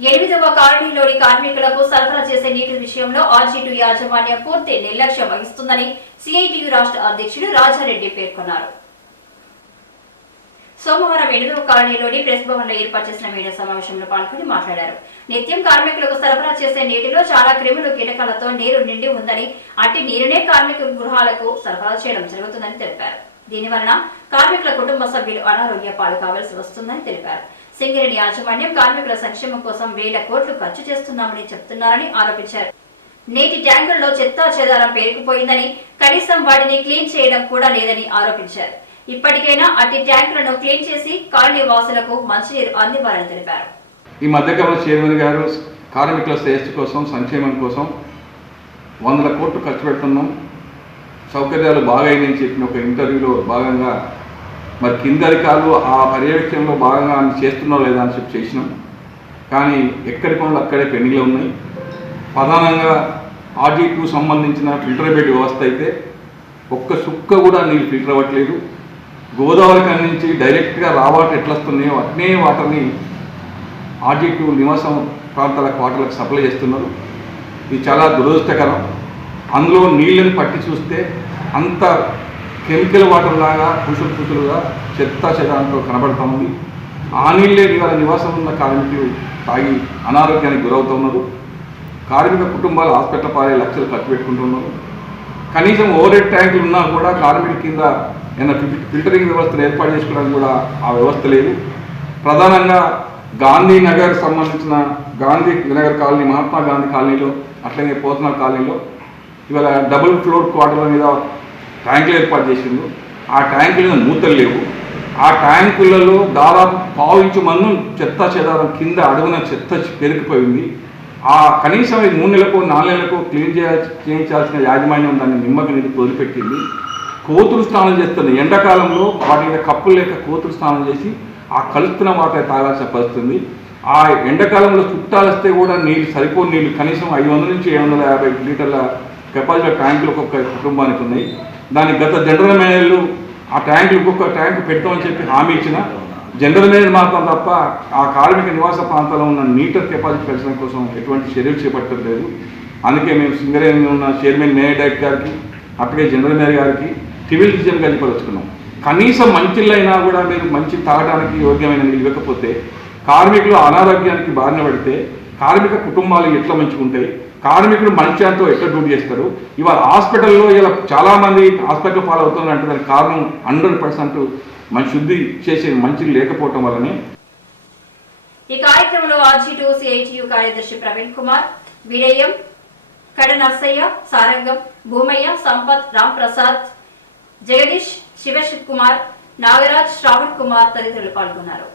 ఎనిమిదవ కాలనీలోని కార్మికులకు సరఫరా చేసే నీటి విషయంలో ఆర్జీటు యాజమాన్యం పూర్తి నిర్లక్ష్యం వహిస్తుందని సిఐటియు రాష్ట్ర అధ్యక్షుడు రాజారెడ్డి పేర్కొన్నారు. సోమవారం ఎనిమిదవ కాలనీలోని ప్రెస్ భవన్లో ఏర్పాటు చేసిన మీడియా సమావేశంలో పాల్గొని మాట్లాడారు. నిత్యం కార్మికులకు సరఫరా చేసే నీటిలో చాలా క్రిములు కీటకాలతో నీరు నిండి ఉందని అట్టి నీరునే కార్మిక గృహాలకు సరఫరా చేయడం జరుగుతుందని తెలిపారు. దీనివలన కార్మికుల కుటుంబ సభ్యులు అనారోగ్య పాలు కావాల్సి వస్తుందని తెలిపారు. సింగరేణి యాజమాన్యం కార్మికుల సంక్షేమం కోసం వేల కోట్లు ఖర్చు చేస్తున్నామని చెప్తున్నారని ఆరోపించారు. నేటి ట్యాంకుల్లో చెత్తా చెదారం పేరుకుపోయిందని కనీసం వాటిని క్లీన్ చేయడం కూడా లేదని ఆరోపించారు. ఇప్పటికైనా అట్టి ట్యాంకులను క్లీన్ చేసి కాలనీ వాసులకు మంచినీరు అందివ్వాలని తెలిపారు. ఈ మధ్యకాలంలో చైర్మన్ గారు కార్మికుల శ్రేష్ఠ కోసం సంక్షేమం కోసం వందల కోట్లు ఖర్చు పెడుతున్నాం. సౌకర్యాలు బాగా అయినాయని చెప్పిన ఒక ఇంటర్వ్యూలో భాగంగా మరి కింద అధికారులు ఆ పర్యవేక్షణలో భాగంగా ఆమె చేస్తున్నారో లేదా అని చెప్పి చేసినాం. కానీ ఎక్కడి పనులు అక్కడే పెండింగ్లో ఉన్నాయి. ప్రధానంగా ఆర్డీకు సంబంధించిన ఫిల్టర్ బెడ్ వ్యవస్థ అయితే ఒక్క సుక్క కూడా నీళ్ళు ఫిల్టర్ అవ్వట్లేదు. గోదావరికి అందించి నుంచి డైరెక్ట్గా రా ఎట్లా వస్తున్నాయో అట్నే వాటర్ని ఆర్జీ నివాసం ప్రాంతాల వాటర్లకు సప్లై చేస్తున్నారు. ఇది చాలా దురదృష్టకరం. అందులో నీళ్ళని పట్టి చూస్తే అంత కెమికల్ వాటర్ లాగా పుసులు పుసులుగా చెత్త చెదాంతో కనబడతా ఉంది. ఆ నీళ్ళే ఇవాళ నివాసం ఉన్న కార్మికులు తాగి అనారోగ్యానికి గురవుతున్నారు కార్మిక కుటుంబాలు హాస్పిటల్ పారే లక్షలు ఖర్చు పెట్టుకుంటున్నారు కనీసం ఓవర్ హెడ్ ట్యాంకులు ఉన్నా కూడా కార్మికుల కింద ఏమైనా ఫిల్టరింగ్ వ్యవస్థను ఏర్పాటు చేసుకోవడానికి కూడా ఆ వ్యవస్థ లేదు. ప్రధానంగా గాంధీ నగర్ సంబంధించిన గాంధీ నగర్ కాలనీ మహాత్మా గాంధీ కాలనీలో అట్లనే పోతన కాలనీలో ఇవాళ డబుల్ ఫ్లోర్ క్వార్టర్ల మీద ట్యాంకులు ఏర్పాటు చేసిండు. ఆ ట్యాంకులు మీద మూతలు లేవు. ఆ ట్యాంకులలో దాదాపు పావించు ఇంచు మందు చెత్త చెదారం కింద అడుగున చెత్త పెరిగిపోయింది ఆ కనీసం ఈ మూడు నెలలకు నాలుగు నెలలకు క్లీన్ చేయ చేయించాల్సిన యాజమాన్యం దాన్ని నిమ్మకి నీరు వదిలిపెట్టింది. కోతులు స్నానం చేస్తుంది ఎండాకాలంలో వాటి మీద కప్పులు లేక కోతులు స్నానం చేసి ఆ కలుస్తున్న వాటర్ తాగాల్సిన పరిస్థితుంది ఆ ఎండాకాలంలో చుట్టాలు వస్తే కూడా నీళ్ళు సరిపో నీళ్ళు కనీసం ఐదు వందల నుంచి ఏడు వందల యాభై లీటర్ల కెపాసిటీ ట్యాంకులు ఒక్కొక్క కుటుంబానికి ఉన్నాయి. దానికి గత జనరల్ మేనేజర్లు ఆ ట్యాంకులు ఒక్కొక్క ట్యాంకు పెట్టమని చెప్పి హామీ ఇచ్చిన. జనరల్ మేనేజర్ మాత్రం తప్ప ఆ కార్మిక నివాస ప్రాంతాల్లో ఉన్న నీటర్ కెపాసిటీ పెంచడం కోసం ఎటువంటి చర్యలు చేపట్టడం లేదు. అందుకే మేము సింగరేణి ఉన్న చైర్మన్ మేయర్ డైరెక్టర్ గారికి అట్లాగే జనరల్ మేనేజర్ గారికి సివిల్ డివిజన్ గారికి పలుచుకున్నాం కనీసం మంచిళ్ళైనా కూడా మీరు మంచి తాగడానికి యోగ్యమైన ఇవ్వకపోతే కార్మికులు అనారోగ్యానికి బారిన పడితే కార్మిక కుటుంబాలు ఎట్లా మంచుకుంటాయి కార్మికులు మంచాంతో ఎట్లా డ్యూటీ చేస్తారు? ఇవాళ హాస్పిటల్లో ఇలా చాలా మంది హాస్పిటల్ ఫాలో అవుతున్నారంటే దానికి కారణం హండ్రెడ్ పర్సెంట్ మంచి శుద్ధి చేసే మంచి లేకపోవటం వల్లనే. ఈ కార్యక్రమంలో ఆర్జీటూ సిఐటియు కార్యదర్శి ప్రవీణ్ కుమార్ విడయం కడ నర్సయ్య సారంగం భూమయ్య సంపత్ రామ్ ప్రసాద్ జగదీష్ శివశివ్ కుమార్ నాగరాజ్ శ్రావణ్ కుమార్ తదితరులు పాల్గొన్నారు.